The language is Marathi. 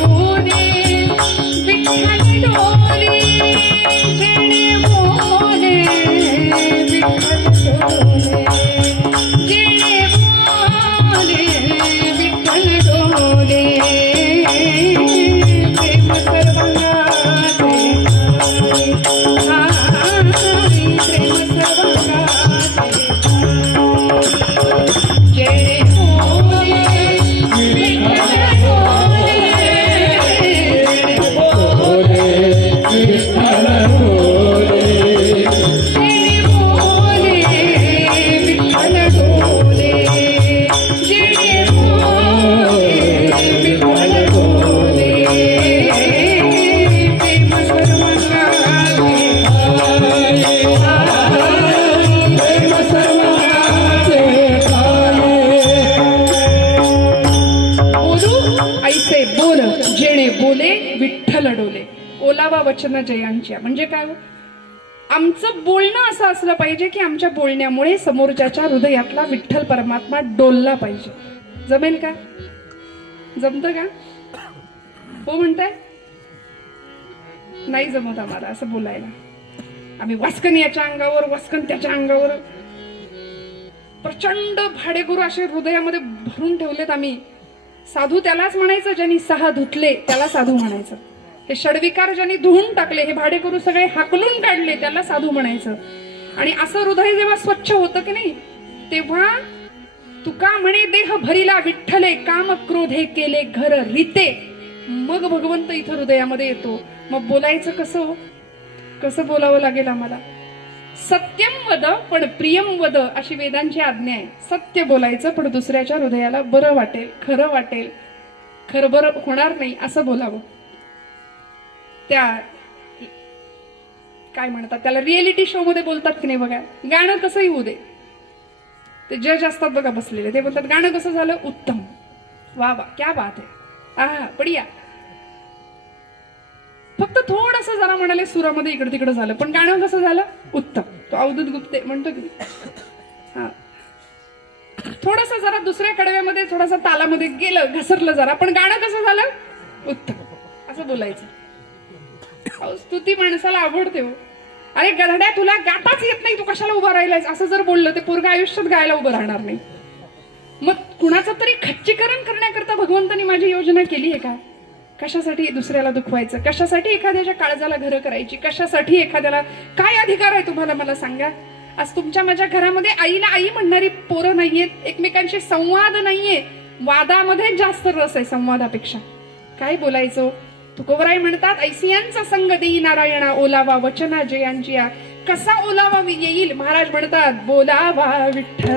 बोले ऐसे बोल जेणे बोले विठ्ठल डोले ओलावा वचन जयांच्या. म्हणजे काय हो? आमचं बोलणं असं असलं पाहिजे की आमच्या बोलण्यामुळे समोरच्याच्या हृदयातला विठ्ठल परमात्मा डोलला पाहिजे. जमेल का? जमत का? हो म्हणताय? नाही जमत आम्हाला असं बोलायला. आम्ही वास्कन याच्या अंगावर वास्कन त्याच्या अंगावर. प्रचंड भाडेगुरु असे हृदयामध्ये भरून ठेवलेत आम्ही. साधू त्यालाच म्हणायचं ज्यांनी सहा धुतले त्याला साधू म्हणायचं. हे षडविकार ज्यांनी धुवून टाकले हे भाडेकरू सगळे हाकलून काढले त्याला साधू म्हणायचं. आणि असं हृदय जेव्हा स्वच्छ होतं की नाही तेव्हा तुका म्हणे देह भरिला विठ्ठले काम क्रोधे केले घर रीते. मग भगवंत इथं हृदयामध्ये येतो. मग बोलायचं कसं हो? कसं बोलावं लागेल आम्हाला? सत्यम वद पण प्रियम वद अशी वेदांची आज्ञा आहे. सत्य बोलायचं पण दुसऱ्याच्या हृदयाला बरं वाटेल खरं वाटेल. खरं बरं होणार नाही असं बोलावं. त्या काय म्हणतात त्याला रिएलिटी शो मध्ये बोलतात की नाही बघा. गाणं कसंही होऊ दे. ते जज असतात बघा बसलेले. ते बोलतात गाणं कसं झालं? उत्तम. वा वा क्या बात आहे आहा बढिया. फक्त थोडस जरा म्हणाले सुरामध्ये इकडे तिकडे झालं. पण गाणं कसं झालं? उत्तम. तो अवधूत गुप्ते म्हणतो की हा. थोडस जरा दुसऱ्या कडव्यामध्ये थोडासा तालामध्ये गेलं घसरलं जरा. पण गाणं कसं झालं? उत्तम. असं बोलायचं. स्तुती माणसाला आवडते हो. अरे गधड्या तुला गाताच येत नाही. तू कशाला उभा राहिलायस? असं जर बोललं ते पोरगा आयुष्यात गायला उभं राहणार नाही. मग कुणाचं तरी खच्चीकरण करण्याकरता भगवंतानी माझी योजना केली आहे का? कशासाठी दुसऱ्याला दुखवायचं? कशासाठी एखाद्याच्या काळजाला घरं करायची? कशासाठी एखाद्याला काय अधिकार आहे तुम्हाला मला सांगा? आज तुमच्या माझ्या घरामध्ये आईला आई म्हणणारी पोरं नाहीयेत एकमेकांशी संवाद नाहीये. वादामध्ये जास्त रस आहे संवादापेक्षा. काय बोलायचं? तुकोबराय म्हणतात ऐसियांचा संग देई नारायणा ओलावा वचना जयांची कसा ओलावा येईल? महाराज म्हणतात बोलावा विठ्ठल.